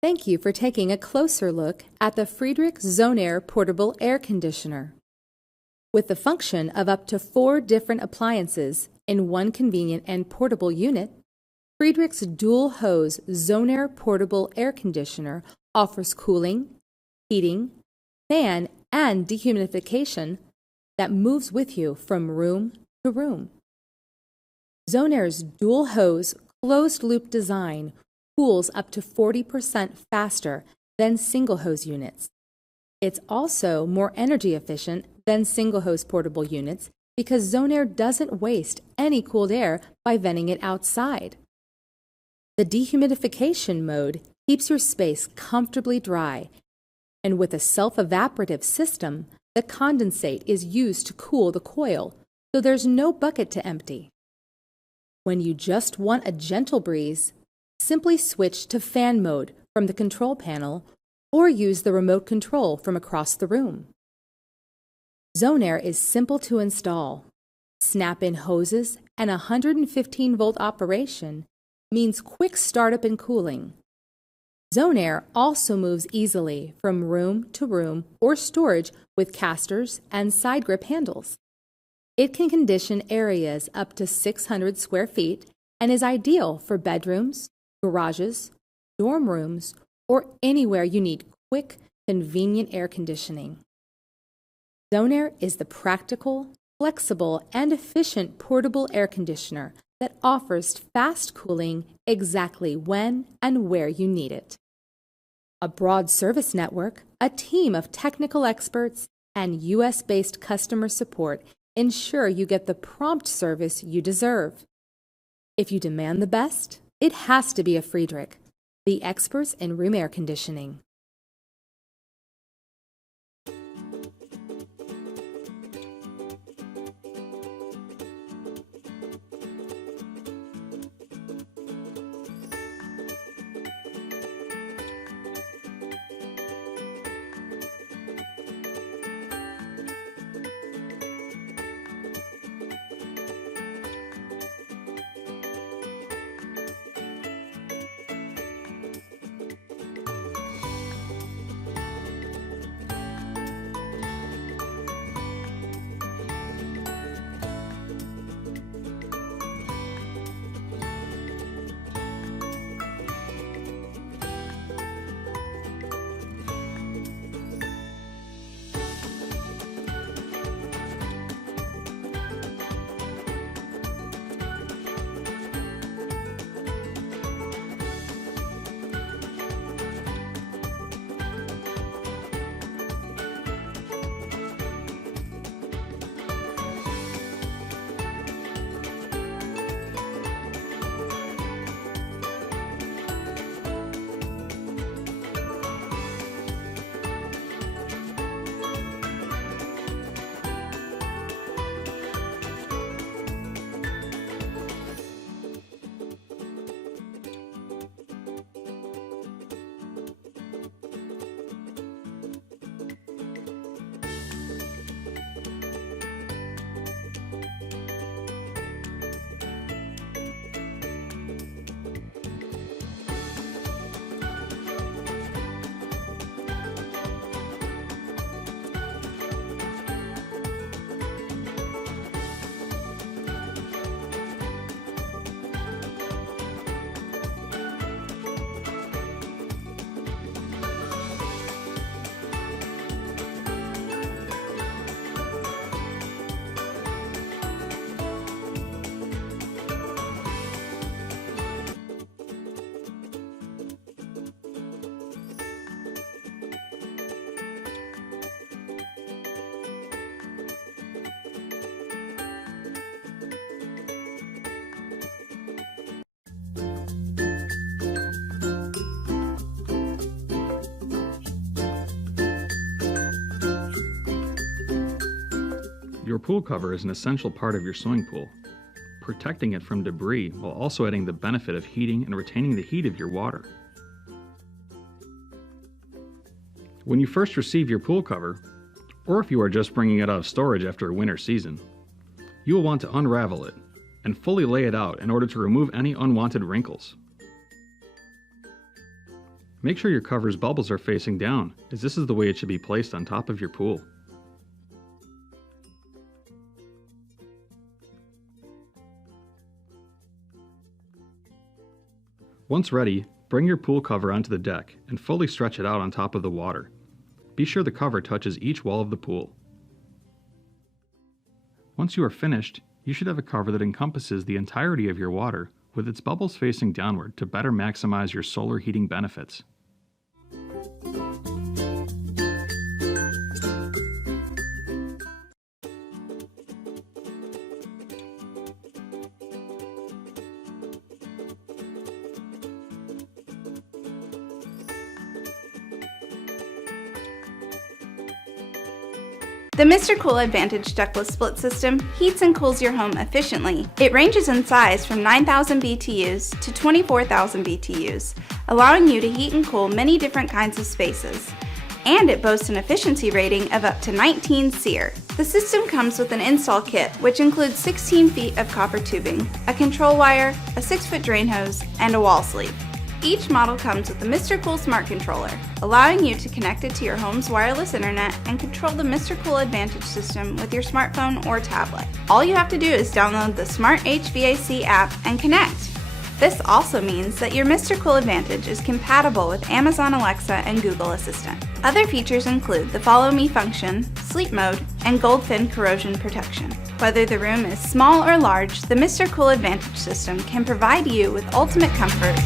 Thank you for taking a closer look at the Friedrich ZoneAire portable air conditioner. With the function of up to 4 different appliances in one convenient and portable unit, Friedrich's dual-hose ZoneAire portable air conditioner offers cooling, heating, fan, and dehumidification that moves with you from room to room. ZoneAire's dual-hose closed-loop design cools up to 40% faster than single-hose units. It's also more energy efficient than single-hose portable units because ZoneAire doesn't waste any cooled air by venting it outside. The dehumidification mode keeps your space comfortably dry, and with a self-evaporative system, the condensate is used to cool the coil, so there's no bucket to empty. When you just want a gentle breeze, simply switch to fan mode from the control panel or use the remote control from across the room. ZoneAire is simple to install. Snap-in hoses and 115-volt operation means quick startup and cooling. ZoneAire also moves easily from room to room or storage with casters and side grip handles. It can condition areas up to 600 square feet and is ideal for bedrooms, garages, dorm rooms, or anywhere you need quick, convenient air conditioning. ZoneAire is the practical, flexible, and efficient portable air conditioner that offers fast cooling exactly when and where you need it. A broad service network, a team of technical experts, and US-based customer support ensure you get the prompt service you deserve. If you demand the best, it has to be a Friedrich, the experts in room air conditioning. Your pool cover is an essential part of your swimming pool, protecting it from debris while also adding the benefit of heating and retaining the heat of your water. When you first receive your pool cover, or if you are just bringing it out of storage after a winter season, you will want to unravel it and fully lay it out in order to remove any unwanted wrinkles. Make sure your cover's bubbles are facing down, as this is the way it should be placed on top of your pool. Once ready, bring your pool cover onto the deck and fully stretch it out on top of the water. Be sure the cover touches each wall of the pool. Once you are finished, you should have a cover that encompasses the entirety of your water with its bubbles facing downward to better maximize your solar heating benefits. The MrCool Advantage ductless split system heats and cools your home efficiently. It ranges in size from 9,000 BTUs to 24,000 BTUs, allowing you to heat and cool many different kinds of spaces. And it boasts an efficiency rating of up to 19 SEER. The system comes with an install kit, which includes 16 feet of copper tubing, a control wire, a 6-foot drain hose, and a wall sleeve. Each model comes with the MrCool Smart Controller, allowing you to connect it to your home's wireless internet and control the MrCool Advantage system with your smartphone or tablet. All you have to do is download the Smart HVAC app and connect. This also means that your MrCool Advantage is compatible with Amazon Alexa and Google Assistant. Other features include the Follow Me function, sleep mode, and Goldfin corrosion protection. Whether the room is small or large, the MrCool Advantage system can provide you with ultimate comfort